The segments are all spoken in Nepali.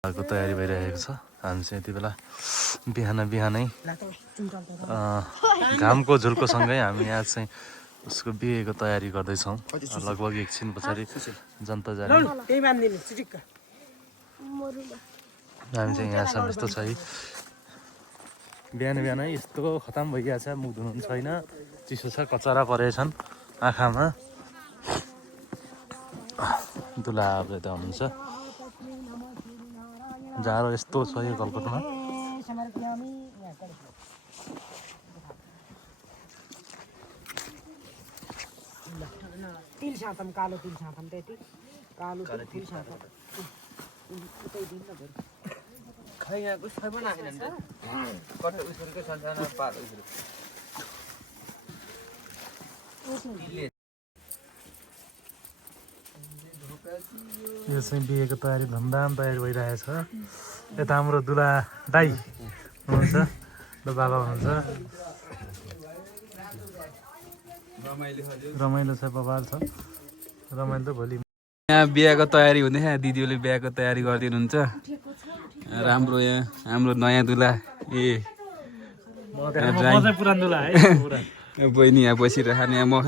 को तयारी भइरहेको छ। हामी चाहिँ यति बेला बिहानै घामको झुल्कोसँगै हामी यहाँ चाहिँ उसको बिहेको तयारी गर्दैछौँ। लगभग एकछिन पछाडि जनता जाने हामी चाहिँ यहाँ छौँ। यस्तो छ है, बिहानै यस्तो खतम भइरहेछ। मुख धुनु छैन, चिसो छ, कचरा परेछन् आँखामा। दुला अब यता हुनुहुन्छ। जाडो यस्तो छ यो कलकत्तामा। तिल साथम कालो तिल साथम त्यति कालो तिल साथम उतै दिन न बरु खै यहाँ कुछ बनाएन नि त कट्ट उसको सन्तान पार उसको यो चाहिँ बिहेको तयारी धुमधाम तयारी भइरहेछ। यता हाम्रो दुला दाई हुनुहुन्छ र बाबा हुनुहुन्छ। रमाइलो छ, बबाल छ, रमाइलो त भोलि। यहाँ बिहाको तयारी हुँदैछ। दिदीले बिहाको तयारी गरिदिनुहुन्छ। राम्रो यहाँ हाम्रो नयाँ दुला पुरानो दुला है। बहिनी यहाँ बसिरहने। यहाँ म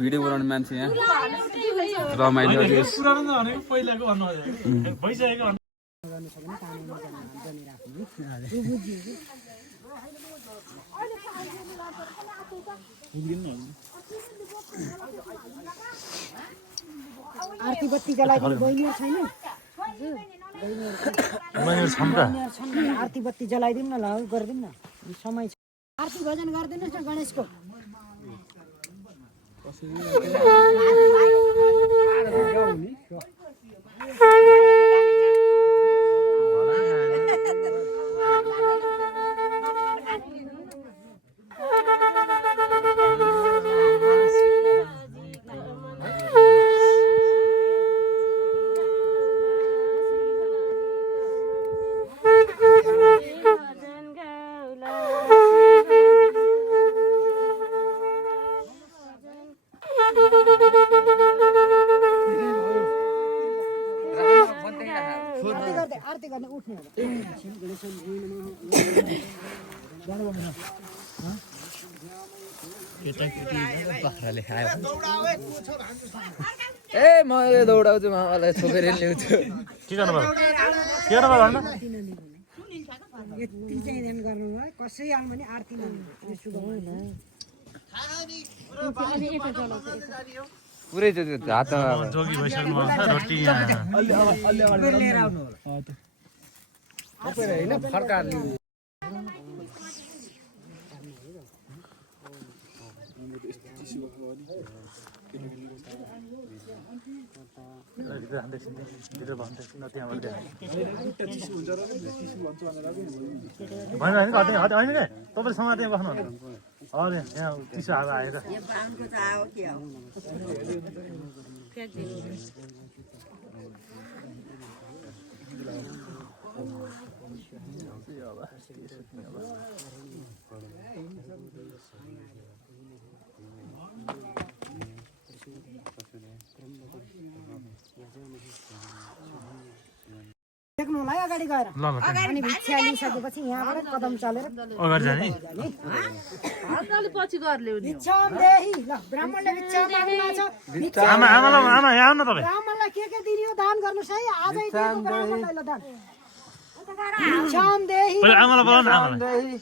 भिडियो बनाउने मान्छे यहाँ रमाइलो आरती बत्ती जलाइदिनु बहिनीहरु छैन आरती बत्ती जलाइदिनु न ल गरिदिनु न समय छ। आरती भजन गरिदिनुस् न गणेशको। आरती गर्ने उठ्ने होला ए म दौडाउँछु मामालाई छोपेर ल्याउँछु। के गर्नुभयो? के गर्नुभयो भन्नु? यति चाहिँ ध्यान गर्नु भयो। कसै आउनु भने आरती पुरै हातमा जोगी भइसक्नु भएको छ। रोटी यहाँ लिएर आउनु होला होइन फर्का होइन क्या तपाईँले समातेर बस्नु हजुर। यहाँ चिसो हावा आएर देख्नु होला है अगाडि गएर। अनि भिक्षा लिइसकेपछि यहाँबाट कदम चलेर अगाडि जाने। भिक्षाम देहि ल ब्राह्मणले भिक्षा माग्नु छ। आमा यहाँ आउनु तपाईँ। ब्राह्मणलाई के दिने हो दान गर्नुस् है। आजै दिएको ब्राह्मणलाई ल दान। भिक्षाम देहि आमालाई बोलाउनु न। आमालाई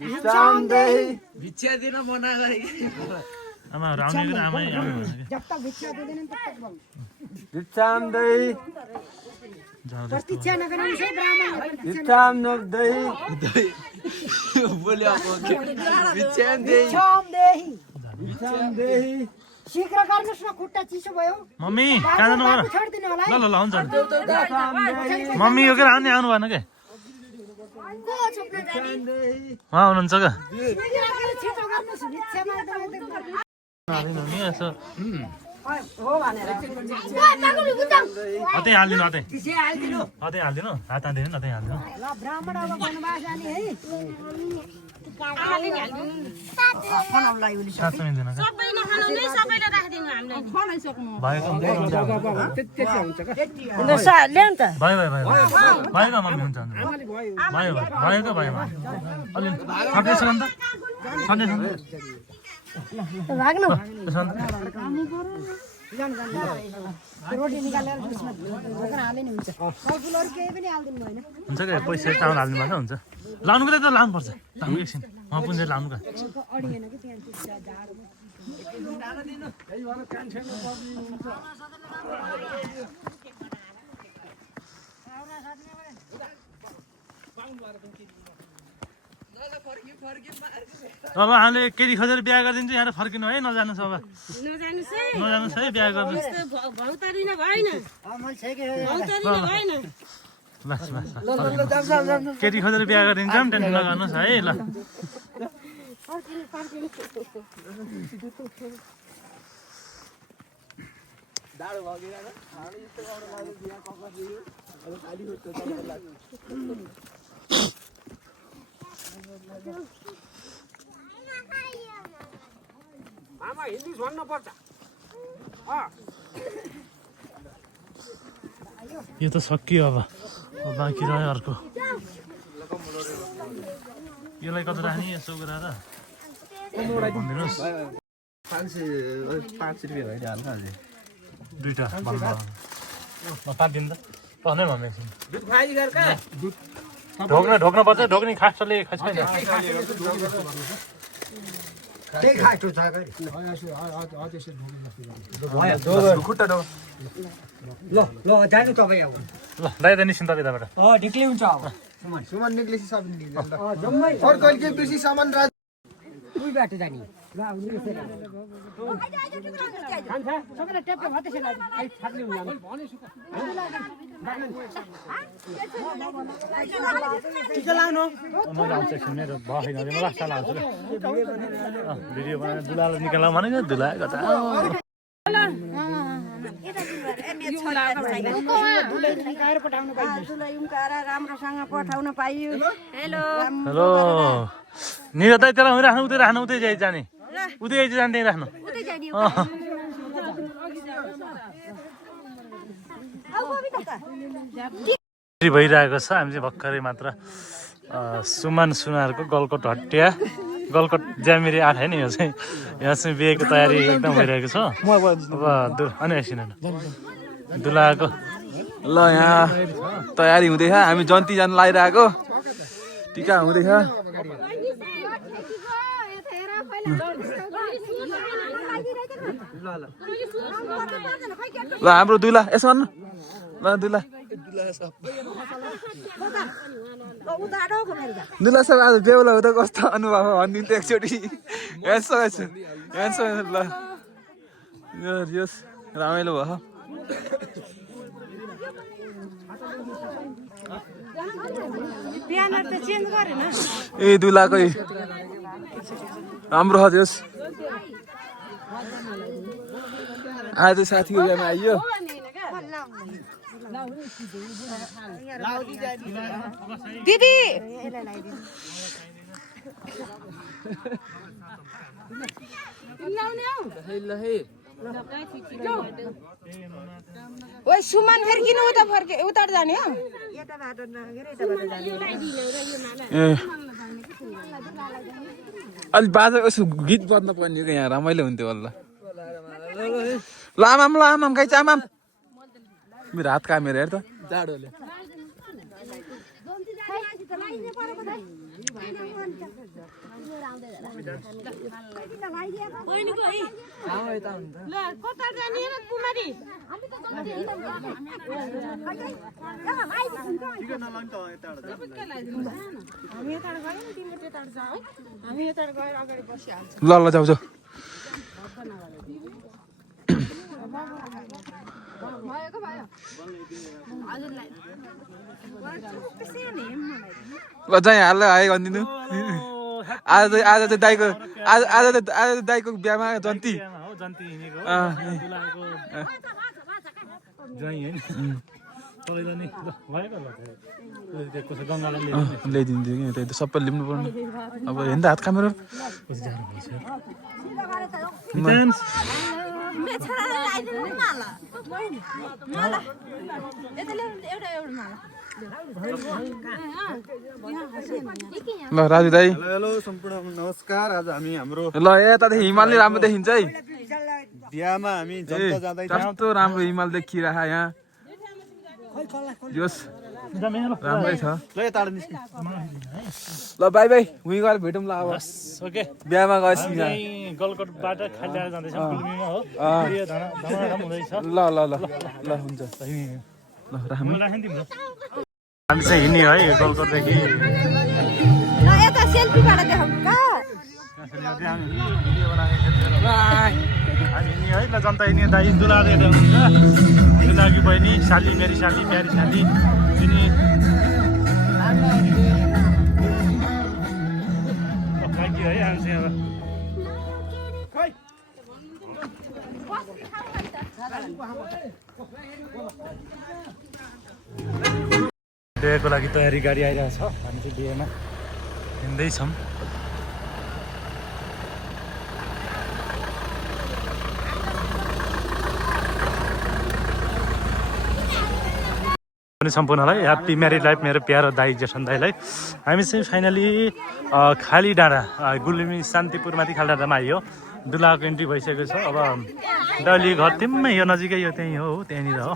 भिक्षाम देहि भिक्षा दिन मना गरे आमाहरू आउने कि आमै आउनु जब तक भिक्षा दिँदैनन् तब तक बोल्नु। भिक्षाम दही प्रतीक्षा नगर्नुहोस् है ब्राह्मणले। भिक्षाम दही बोल्यो भिक्षाम दही भिक्षाम दही शीघ्र गर्नुहोस् न खुट्टा चिसो भयो। मम्मी कहाँ जानु भयो? छोडिदिनु होला ल ल ल हुन्छ। मम्मी यो के आउनु भएन के? उहाँ हुनुहुन्छ क्या? छिटो गर्नुहोस् भिक्षा माग्दा यसो हो भनेर अतै हालिदिनु अतै हालिदिनु हात हालिदिनु न त्यहीँ हालिदिनु। ल ब्राह्मण अब वनवास जाने है। साँच्चै मिल्दैन क्या भएको भयो भएको मम्मी हुन्छ भयो भएको भयो अलि छट्दैछ नि त छट्दैछ नि रोटी निकालेर त्यसमा ढोकेर हाले नि हुन्छ फलफुलहरू केही पनि हाल्दिनु भएन हुन्छ क्या पैसा चामल हाल्नु भएको हुन्छ लाउनुको त लानुपर्छ लाउनु एकछिन पुन्छ लाउनु का अडिएन कि त्यहाँ झाडमा अब हामीले केटी खोजेर बिहा गरिदिन्छु यहाँ फर्किनु है नजानुहोस् अब नजानुहोस् है बिहा गर्नु बस बस केटी खोजेर बिहा गरिदिन्छ पनि टेन्सन नगर्नुहोस् है ल आमा हिन्दी भन्नु पर्छ यो त सकियो अब बाँकी रह्यो अर्को यसलाई कता राख्ने यसो गरेर भनिदिनुहोस् 5 रुपियाँ भइदियो हाल्नु अझै दुईवटा भन्नु म काटिदिनु त पस्नै भन्दै एकछिन ढोक्न पर्छ ढोक्ने खासले खै छैन त्यही खाएको छ खुट्टा डो ल ल जानु तपाईँ अब ल दाइ त निस्किनु तपाईँ यताबाट ढिक्ली हुन्छ अब सुमन निक्लेसी सब निक्ले जम्मै और कहिले के बेसी सामान राज दुई बाटो जाने ल अब सबैलाई टेप्पो भयो त्यसै लागि टिका लानु मैले आउँछ एकछिन मेरो भयो छैन म लास्ट साल आउँछु भिडियो बनाएर दुलालाई निकाल्नु भनेको दुला कता राम्रोसँग पठाउन पाइयो हेलो हेलो निरा दाइ त्यसलाई राख्नु उतै जाने उतै जाने त्यहीँ राख्नु भइरहेको छ हामी चाहिँ भर्खरै मात्र सुमन सुनारको गलकोट हटिया गलकोट ज्यामिरे 8 है नि यो चाहिँ यहाँ चाहिँ बिहेको तयारी एकदम भइरहेको छ अब अनि एकछिन दुलाको ल यहाँ तयारी हुँदैछ हामी जन्ती जान लागिरहेको टिका हुँदैछ ल हाम्रो दुला यसो भन्नु ल दुला दुला सब आज बेहुला हुँदा कस्तो अनुभव भनिदिनु त एकचोटि यसो ल यस रमाइलो भयो ए दुलाकै राम्रो हजुर आज साथीको बिहामा आइयो दिदी ओइ सुमन फर्किनु उता जाने हो अलि बाजा यसो गीत बज्न पर्ने हो यहाँ रमाइलो हुन्थ्यो वल्ल ल आमाम गाई चाहिँ आमाम मेरो हात कामेर हेर त जाडोले ल जाऊ जाऊ ल जाँ हाल आए भनिदिनु आज चाहिँ दाइको आज दाइको बिहामा जन्ती तपाईँ नि ल भएको ल त्यो कसो गङ्गालाई ल्याइदिन्थ्यो कि त्यही त सबै लिनु पर्ने अब हेर्नु त हात कामेर ल राजु दाई हेलो सम्पूर्ण नमस्कार। आज हामी हाम्रो ल यतादेखि हिमाल नै राम्रो देखिन्छ है बिहामा हामी जनता जाँदै कस्तो राम्रो हिमाल देखिरह यहाँ जोस् राम्रै छ ल यो टाढा निस्किनु। ल बाई बाई उही गएर भेटौँ ल अब ओके बिहामा गएपछि हामी गलकोटबाट खाली आएर जाँदैछौँ गुल्मीमा हो यो धमाधम हुँदैछ ल ल ल ल हुन्छ ल राम्रो हामी चाहिँ हिँड्ने है गलकोटदेखि यता सेल्फीबाट देखाउनु त हामी हिँड्ने है ल जनता हिँड्ने दाइ दुलाले हुनुहुन्छ दुलाकी बहिनी साली मेरी साली प्यारी साली तिनी है हामी चाहिँ अब बिहेको लागि तयारी गाडी आइरहेको छ हामी चाहिँ बिहेमा हिँड्दैछौँ सम्पूर्णलाई ह्याप्पी म्यारिड लाइफ मेरो प्यारो दाई जेठन दाईलाई हामी चाहिँ फाइनली खाली डाँडा गुल्मी शान्तिपुरमाथि खाली डाँडामा आइयो दुलाको एन्ट्री भइसकेको छ अब डली घर तिम्मै यो नजिकै यो त्यहीँ हो त्यहाँनिर हो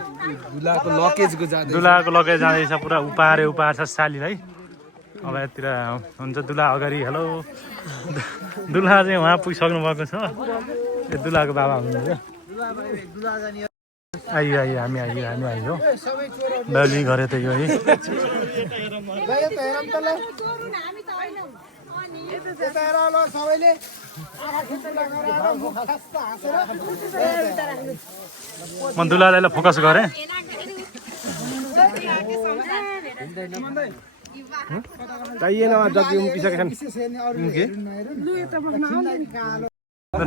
दुलाको लगेज जाँदैछ पुरा उपाएर छ सालीलाई अब यतिर हुन्छ दुला अगाडि हेलो दुला चाहिँ उहाँ पुगिसक्नु भएको छ यो दुलाको बाबा हुनुहुन्छ आइयो आइयो डली घर त यो है म दुलालाई फोकस गरेँ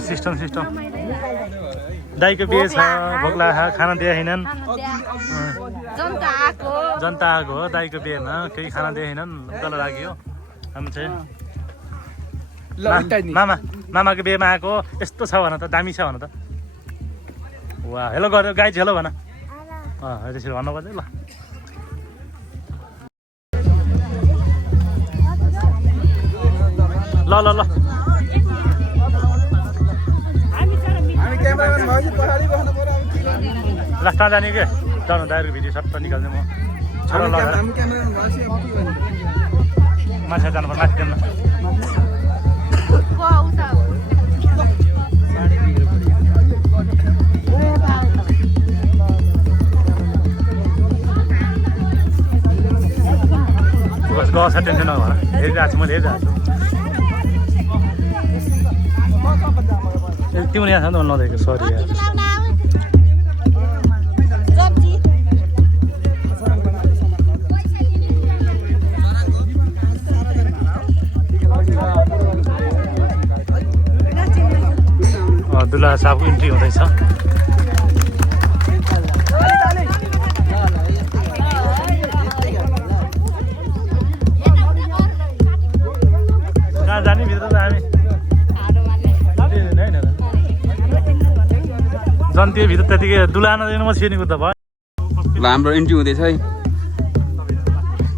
सिस्टम दाइको बिहे छ भोग्ला खाना दिएनन् जनता आएको हो दाइको बिहेमा केही खाना दिएनन् तल लाग्यो हामी चाहिँ मामाको बिहेमा आएको यस्तो छ भन त दामी छ भन त वा हेलो गर्यो गाई हेलो भन त्यसरी भन्नुपर्छ ल ल ल लास्टमा जाने के जानु दाइहरूको भिडियो सट्ट निकाल्ने म छोरा लगाएर माछा जानुपर्छ माथि जानु बस गछ टेन्सन नभएर हेरिरहेको छु मैले हेरिरहेको छु तिम्रो यहाँ छ नि त नदेखेको सरी दुला साहबको इन्ट्री हुँदैछ कहाँ जाने भित्र त हामी जन्ती भित्र त्यतिकै दुला नदिनु म छिर्नेको त भयो ल हाम्रो इन्ट्री हुँदैछ है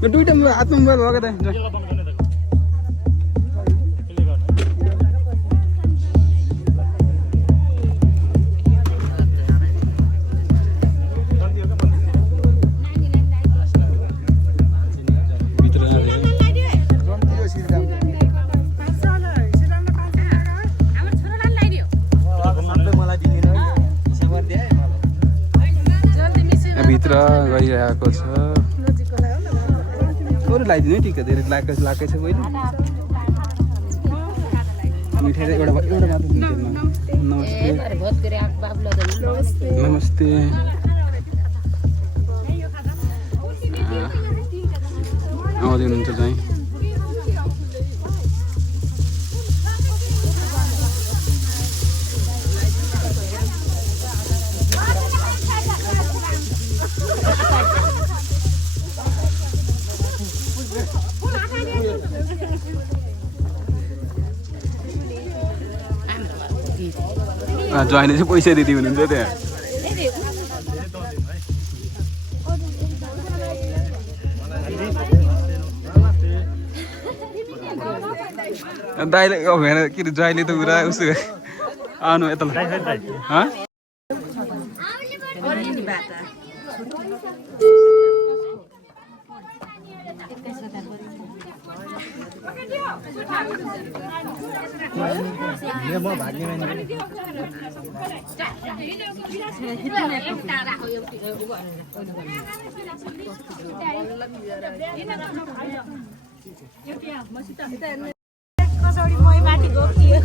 दुईटा हातमा मोबाइल भएको त भित्र गइरहेको छ अरू लगाइदिनु है टिका धेरै लाग्छ छ मैले मिठाई एउटा मात्र नमस्ते नमस्ते आउँदै हुनुहुन्छ चाहिँ ज्वाइँले चाहिँ पैसा दिदी हुनुहुन्छ त्यहाँ दाइले भएन के अरे ज्वाइँले त पुरा उसो आउनु यता कसौडी मोही माथि गोकियो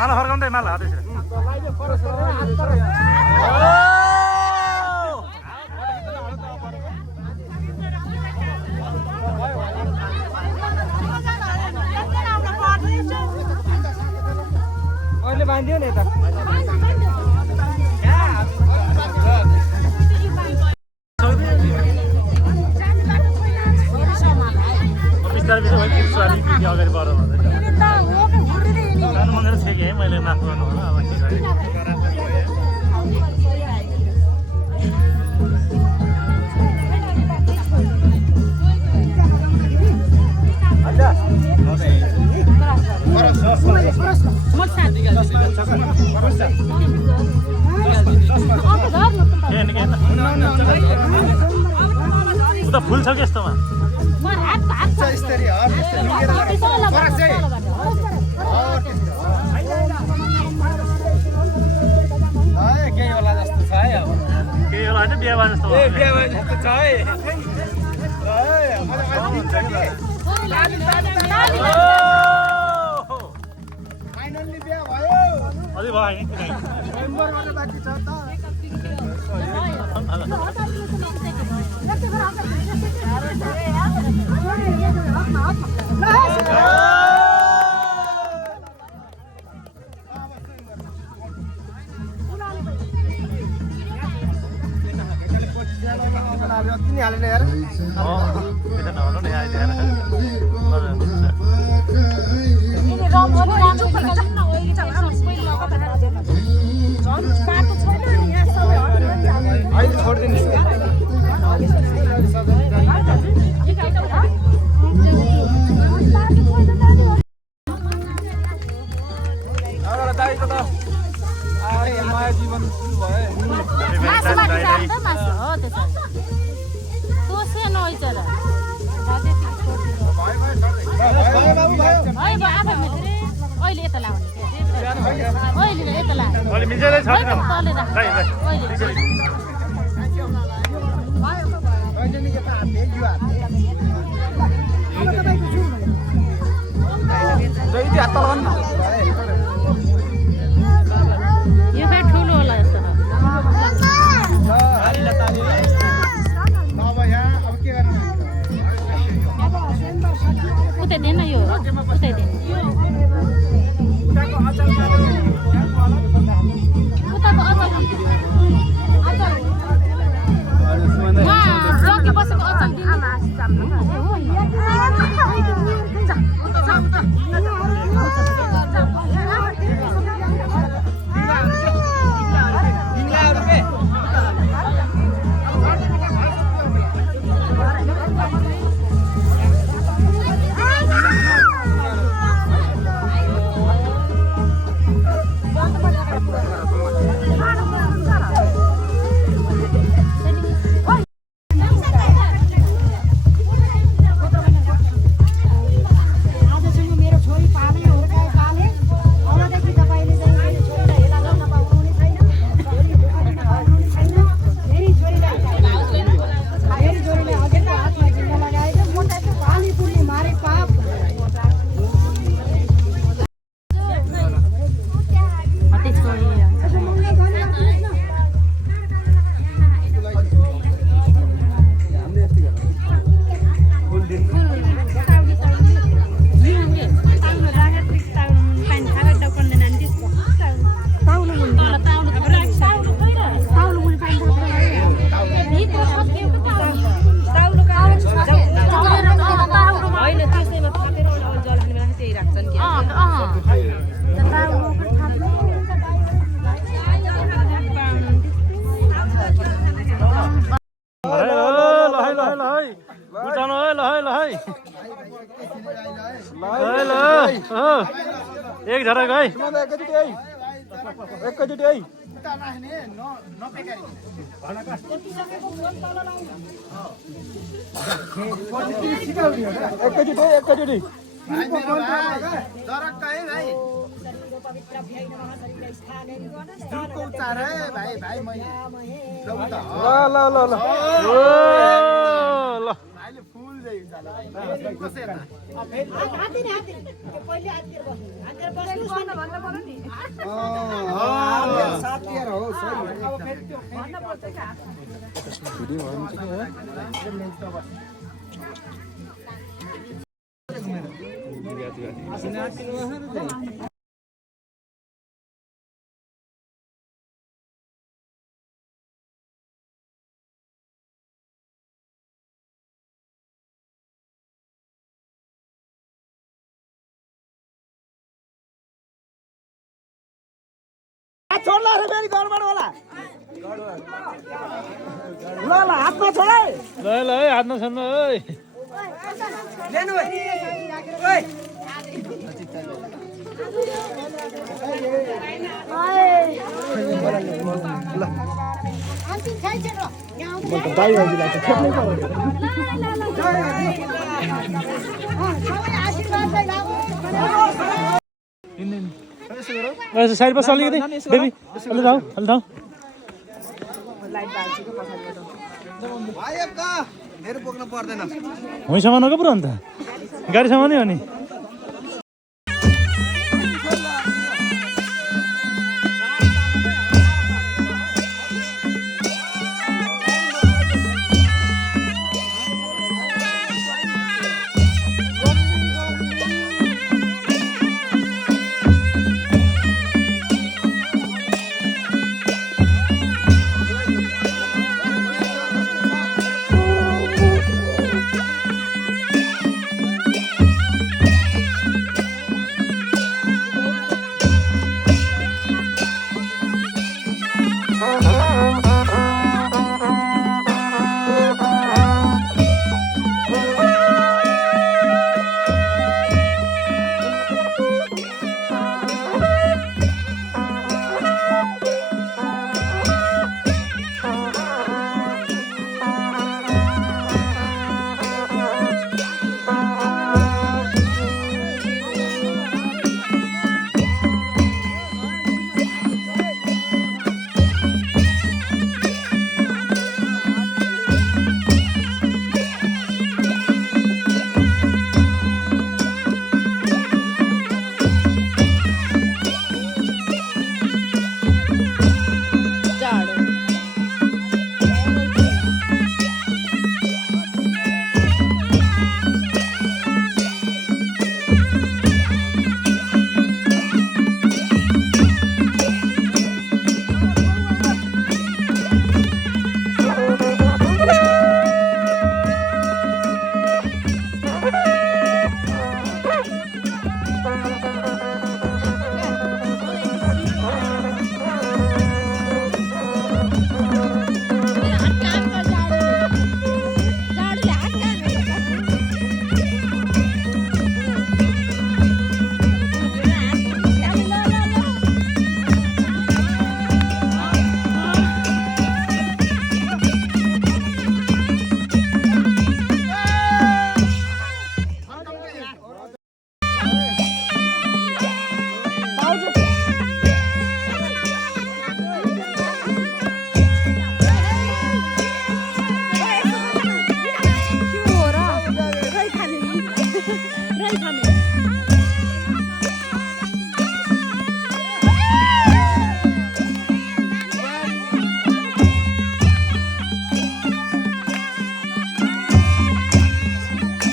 माला फर्काउँदै माला त्यसरी अहिले बाँधियो नि यता बिस्तारै बिस्तारै अलिकति अगाडि बढाउनु हुँदैन जानु मन छ कि मैले माफ गर्नु होला अब के गरेँ उता फुल छ कि यस्तोमा केही होला जस्तो छ है अब केही होला होइन बिहा जस्तो बिहा भयो जस्तो छ है अलि भयो उतै दिन यो उतै दिन उताको अचल जग्गी बसेको अचल दिन एक झरक है एकैचोटि है एकैचोटि छोड्ला रे फेरि गडबड होला ल ल हातमा छोड है ल है हातमा छन्नु है लेनु ओइ अन्तिम खाइ छ र यहाँ म त दाइ भाइलाई त खेप्नै पर्यो सबै आशीर्वाद चाहिँ लाऊ साइड बस अलिकति बेबी अलि जाऊ अलि जाऊ मेरो बोक्न पर्दैन हुँ सामान हो क्या पुरा अन्त गाडी सामानै हो नि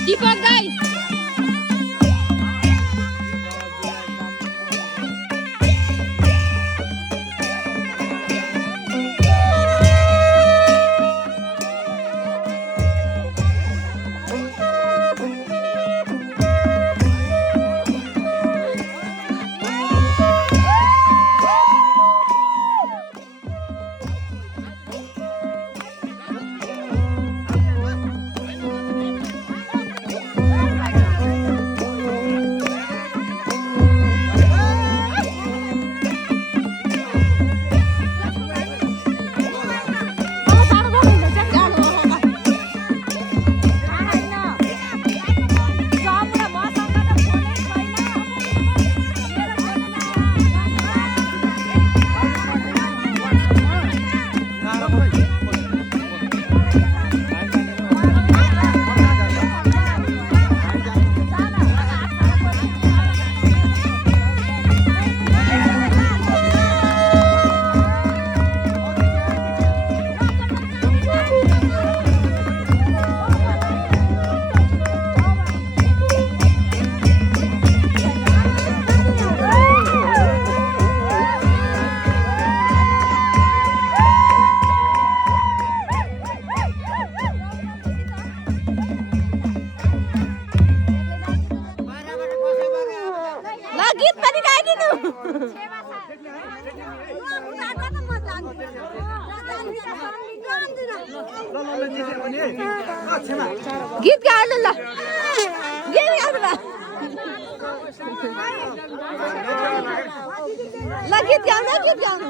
दीपक दाई गीत पनि गाइदिनु गीत गाउनु ल गीत गाउनु ल गीत गाउनु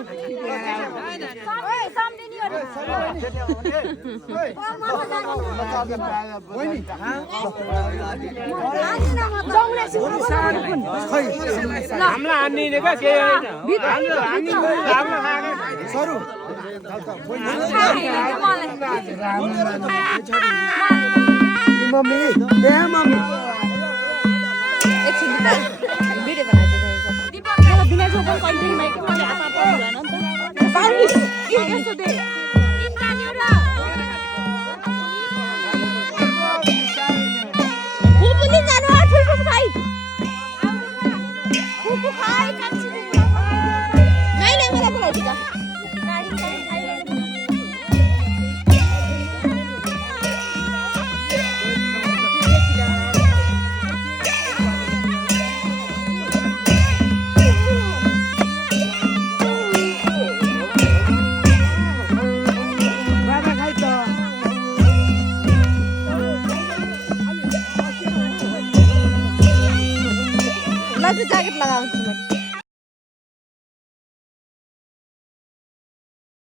हामीलाई हान्ने क्या के मम्मी मम्मी एकछिन भिडियो बनाइदिनु बिना जो कन्टेन्टमा मैले आफा पर्दैन नि त पानी यस्तो दे फुफुले जानु फुफु खाइ फुफु खाइ नहीं मलाई बोलाउँछु त लड्डू ज्याकेट लगाउँछु म